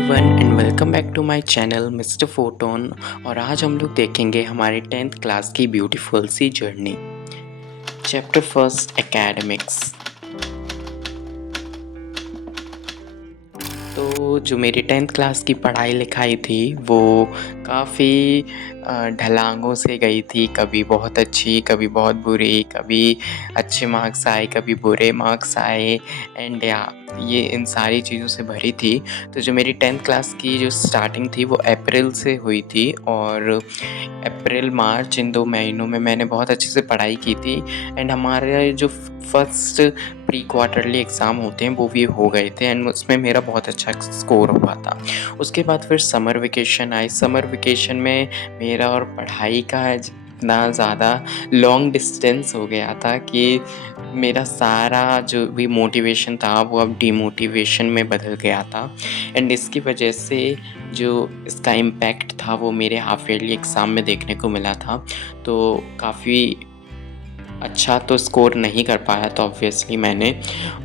Everyone and welcome back to my channel mister Photon. और आज हम लोग देखेंगे हमारे 10th क्लास की ब्यूटीफुल सी जर्नी। Chapter first, academics. तो जो मेरी 10th क्लास की पढ़ाई लिखाई थी वो काफ़ी ढलांगों से गई थी। कभी बहुत अच्छी, कभी बहुत बुरी, कभी अच्छे मार्क्स आए, कभी बुरे मार्क्स आए। एंड ये इन सारी चीज़ों से भरी थी। तो जो मेरी 10th क्लास की जो स्टार्टिंग थी वो अप्रैल से हुई थी, और अप्रैल मार्च इन 2 महीनों में मैंने बहुत अच्छे से पढ़ाई की थी। एंड हमारे जो फर्स्ट प्री क्वार्टरली एग्ज़ाम होते हैं वो भी हो गए थे, एंड उसमें मेरा बहुत अच्छा स्कोर हुआ था। उसके बाद फिर summer vacation I. Summer vacation में मेरा और पढ़ाई का इतना ज़्यादा लॉन्ग डिस्टेंस हो गया था कि मेरा सारा जो भी मोटिवेशन था वो अब डिमोटिवेशन में बदल गया था। एंड इसकी वजह से जो इसका इम्पैक्ट था वो मेरे हाफ ईयरली एग्ज़ाम में देखने को मिला था। तो काफ़ी अच्छा तो स्कोर नहीं कर पाया था ऑब्वियसली मैंने।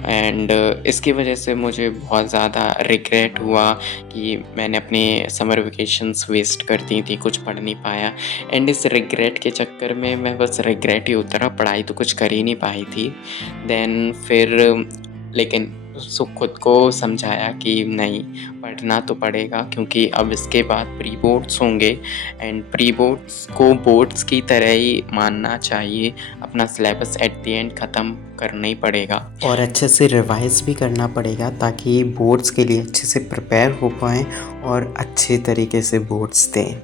एंड इसकी वजह से मुझे बहुत ज़्यादा रिग्रेट हुआ कि मैंने अपने समर वेकेशंस वेस्ट कर दी थी, कुछ पढ़ नहीं पाया। एंड इस रिग्रेट के चक्कर में मैं बस रिग्रेट ही होता रहा, पढ़ाई तो कुछ कर ही नहीं पाई थी। देन फिर लेकिन खुद को समझाया कि नहीं, पढ़ना तो पड़ेगा, क्योंकि अब इसके बाद प्री बोर्ड्स होंगे एंड प्री बोर्ड्स को बोर्ड्स की तरह ही मानना चाहिए। अपना सिलेबस एट द एंड ख़त्म करना ही पड़ेगा और अच्छे से रिवाइज भी करना पड़ेगा ताकि बोर्ड्स के लिए अच्छे से प्रिपेयर हो पाएँ और अच्छे तरीके से बोर्ड्स दें।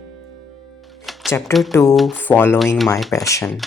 Chapter 2, following my passion.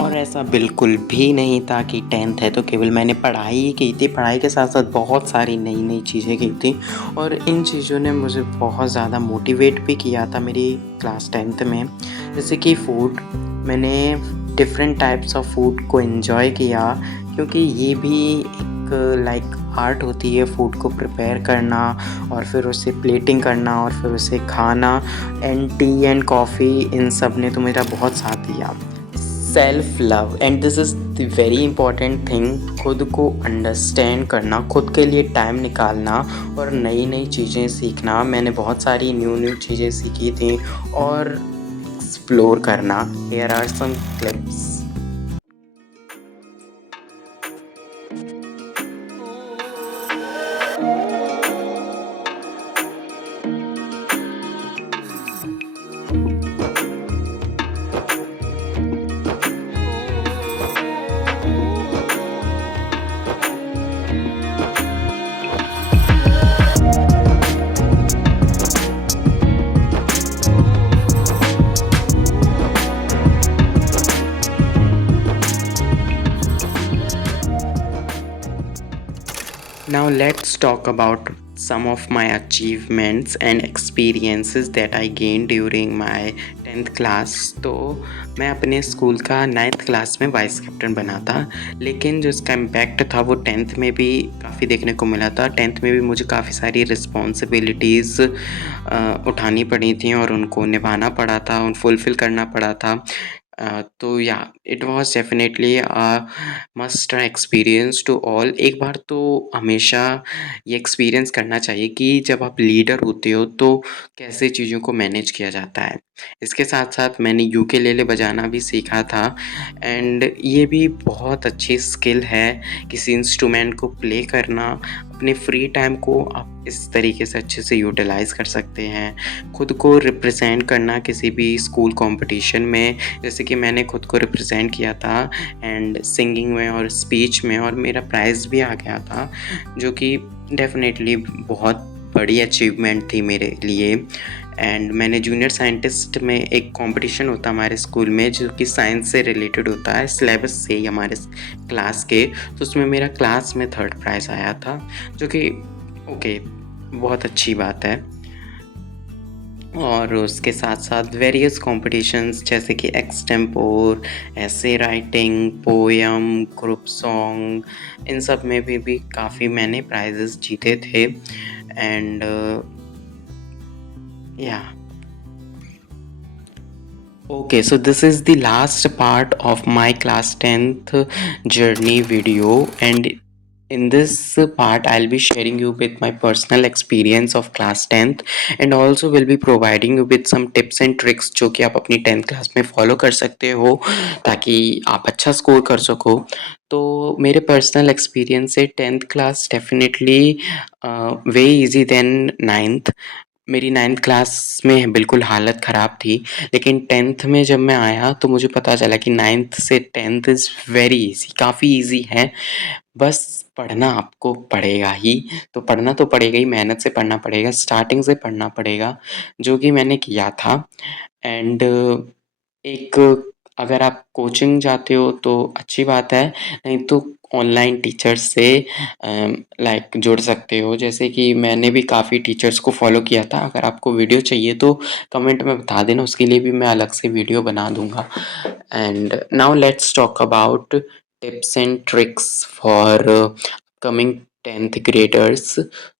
और ऐसा बिल्कुल भी नहीं था कि 10th है तो केवल मैंने पढ़ाई ही की थी। पढ़ाई के साथ साथ बहुत सारी नई नई चीज़ें की थी, और इन चीज़ों ने मुझे बहुत ज़्यादा मोटिवेट भी किया था मेरी क्लास 10th में। जैसे कि फूड, मैंने डिफरेंट टाइप्स ऑफ फूड को एंजॉय किया, क्योंकि ये भी एक लाइक आर्ट होती है फूड को प्रिपेयर करना और फिर उसे प्लेटिंग करना और फिर उसे खाना। एंड टी एंड कॉफ़ी, इन सब ने तो मेरा बहुत साथ दिया। Self love, and this is the very important thing. खुद को अंडरस्टैंड करना, खुद के लिए टाइम निकालना और नई नई चीज़ें सीखना। मैंने बहुत सारी न्यू न्यू चीज़ें सीखी थी और एक्सप्लोर करना। Here are some clips. Now let's talk about some of my achievements and experiences that I gained during my 10th class। तो मैं अपने स्कूल का 9th क्लास में वाइस कैप्टन बना था, लेकिन जो इसका इम्पैक्ट था वो 10th में भी काफ़ी देखने को मिला था। 10th में भी मुझे काफ़ी सारी रिस्पॉन्सिबिलिटीज़ उठानी पड़ी थी और उनको निभाना पड़ा था, उन फुलफ़िल करना पड़ा था। तो yeah it was definitely a must experience to all. एक बार तो हमेशा ये एक्सपीरियंस करना चाहिए कि जब आप लीडर होते हो तो कैसे चीज़ों को मैनेज किया जाता है। इसके साथ-साथ मैंने यूकेलेले बजाना भी सीखा था, एंड ये भी बहुत अच्छी स्किल है, किसी इंस्ट्रूमेंट को प्ले करना। अपने फ्री टाइम को आप इस तरीके से अच्छे से यूटिलाइज़ कर सकते हैं। खुद को रिप्रेज़ेंट करना किसी भी स्कूल कॉम्पिटिशन में, जैसे कि मैंने खुद को रिप्रेज़ेंट किया था एंड सिंगिंग में और स्पीच में, और मेरा प्राइज़ भी आ गया था, जो कि डेफ़िनेटली बहुत बड़ी अचीवमेंट थी मेरे लिए। एंड मैंने जूनियर साइंटिस्ट में एक कॉम्पिटिशन होता है हमारे स्कूल में जो कि साइंस से रिलेटेड होता है, सिलेबस से ही हमारे क्लास के, तो उसमें मेरा क्लास में 3rd प्राइज़ आया था, जो कि ओके, बहुत अच्छी बात है। और उसके साथ-साथ वेरियस कॉम्पिटिशन्स जैसे कि extempore, essay writing, poem, group song, इन सब में भी काफ़ी मैंने प्राइज़ेस जीते थे। एंड या Okay, so this is the last part of my class 10th journey video, and in this part I'll be sharing you with my personal experience of class 10th, and also will be providing you with some tips and tricks जो कि आप अपनी 10th class में follow कर सकते हो ताकि आप अच्छा स्कोर कर सको। तो मेरे पर्सनल एक्सपीरियंस से 10th class definitely way easy than 9th। मेरी 9th क्लास में बिल्कुल हालत ख़राब थी, लेकिन 10th में जब मैं आया तो मुझे पता चला कि 9th से 10th इज़ वेरी ईज़ी, काफ़ी ईज़ी है। बस पढ़ना आपको पड़ेगा ही, तो पढ़ना तो पड़ेगा ही, मेहनत से पढ़ना पड़ेगा, स्टार्टिंग से पढ़ना पड़ेगा, जो कि मैंने किया था। एंड एक अगर आप कोचिंग जाते हो तो अच्छी बात है, नहीं तो ऑनलाइन टीचर्स से लाइक जुड़ सकते हो। जैसे कि मैंने भी काफ़ी टीचर्स को फॉलो किया था। अगर आपको वीडियो चाहिए तो कमेंट में बता देना, उसके लिए भी मैं अलग से वीडियो बना दूँगा। And now let's talk about tips and tricks for coming 10th graders.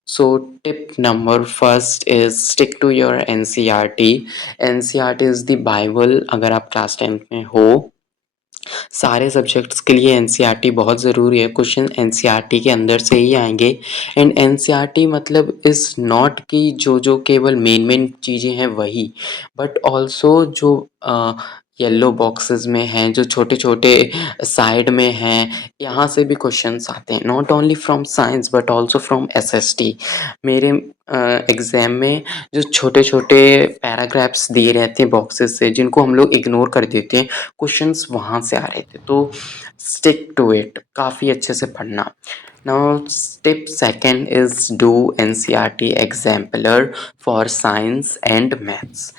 So tip number first is stick to your NCERT. NCERT is the Bible अगर आप क्लास 10th में हो। सारे सब्जेक्ट्स के लिए एनसीईआरटी बहुत ज़रूरी है, क्वेश्चन एनसीईआरटी के अंदर से ही आएंगे। एंड एनसीईआरटी मतलब इज़ नॉट कि जो केवल मेन चीज़ें हैं वही, बट ऑल्सो जो येलो बॉक्सेस में हैं, जो छोटे छोटे साइड में हैं, यहाँ से भी क्वेश्चंस आते हैं, not only from science but also from SST. मेरे एग्ज़ाम में जो छोटे छोटे पैराग्राफ्स दिए रहते हैं बॉक्सेस से, जिनको हम लोग इग्नोर कर देते हैं, क्वेश्चंस वहाँ से आ रहे थे। तो स्टिक टू इट, काफ़ी अच्छे से पढ़ना। Now step second is do NCERT exemplar for science and maths,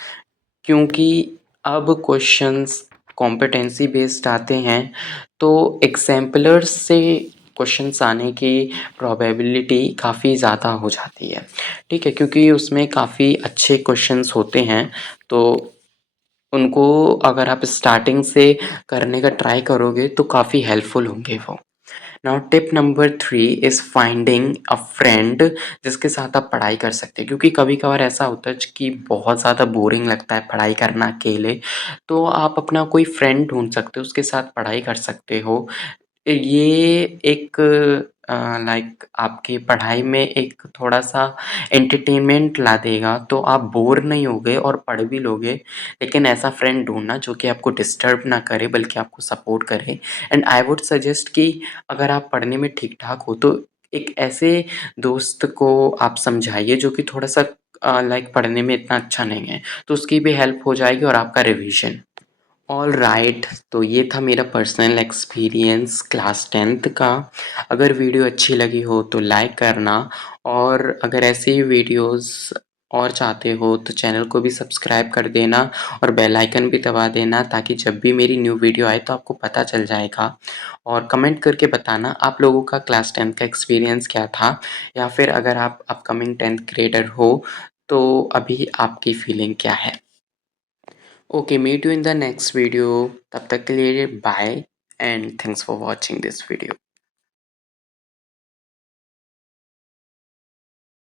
क्योंकि अब क्वेश्चंस कॉम्पिटेंसी बेस्ड आते हैं, तो एग्जाम्पलर्स से क्वेश्चंस आने की प्रोबेबिलिटी काफ़ी ज़्यादा हो जाती है, ठीक है? क्योंकि उसमें काफ़ी अच्छे क्वेश्चंस होते हैं, तो उनको अगर आप स्टार्टिंग से करने का ट्राई करोगे तो काफ़ी हेल्पफुल होंगे वो। Now tip number 3 is finding a friend जिसके साथ आप पढ़ाई कर सकते हैं, क्योंकि कभी-कभार ऐसा होता है कि बहुत ज़्यादा बोरिंग लगता है पढ़ाई करना अकेले, तो आप अपना कोई फ्रेंड ढूँढ सकते हो, उसके साथ पढ़ाई कर सकते हो। ये एक लाइक आपकी पढ़ाई में एक थोड़ा-सा एंटरटेनमेंट ला देगा, तो आप बोर नहीं होगे और पढ़ भी लोगे। लेकिन ऐसा फ्रेंड ढूँढना जो कि आपको डिस्टर्ब ना करे बल्कि आपको सपोर्ट करे। एंड आई वुड सजेस्ट कि अगर आप पढ़ने में ठीक-ठाक हो तो एक ऐसे दोस्त को आप समझाइए जो कि थोड़ा-सा लाइक पढ़ने में इतना अच्छा नहीं है, तो उसकी भी हेल्प हो जाएगी और आपका रिवीजन। ऑलराइट, तो ये था मेरा पर्सनल एक्सपीरियंस क्लास 10th का। अगर वीडियो अच्छी लगी हो तो लाइक करना, और अगर ऐसे ही वीडियोस और चाहते हो तो चैनल को भी सब्सक्राइब कर देना और बेल आइकन भी दबा देना, ताकि जब भी मेरी न्यू वीडियो आए तो आपको पता चल जाएगा। और कमेंट करके बताना आप लोगों का क्लास 10th का एक्सपीरियंस क्या था, या फिर अगर आप अपकमिंग 10th ग्रेडर हो तो अभी आपकी फीलिंग क्या है। Okay, meet you in the next video, तब तक के लिए bye and thanks for watching this video.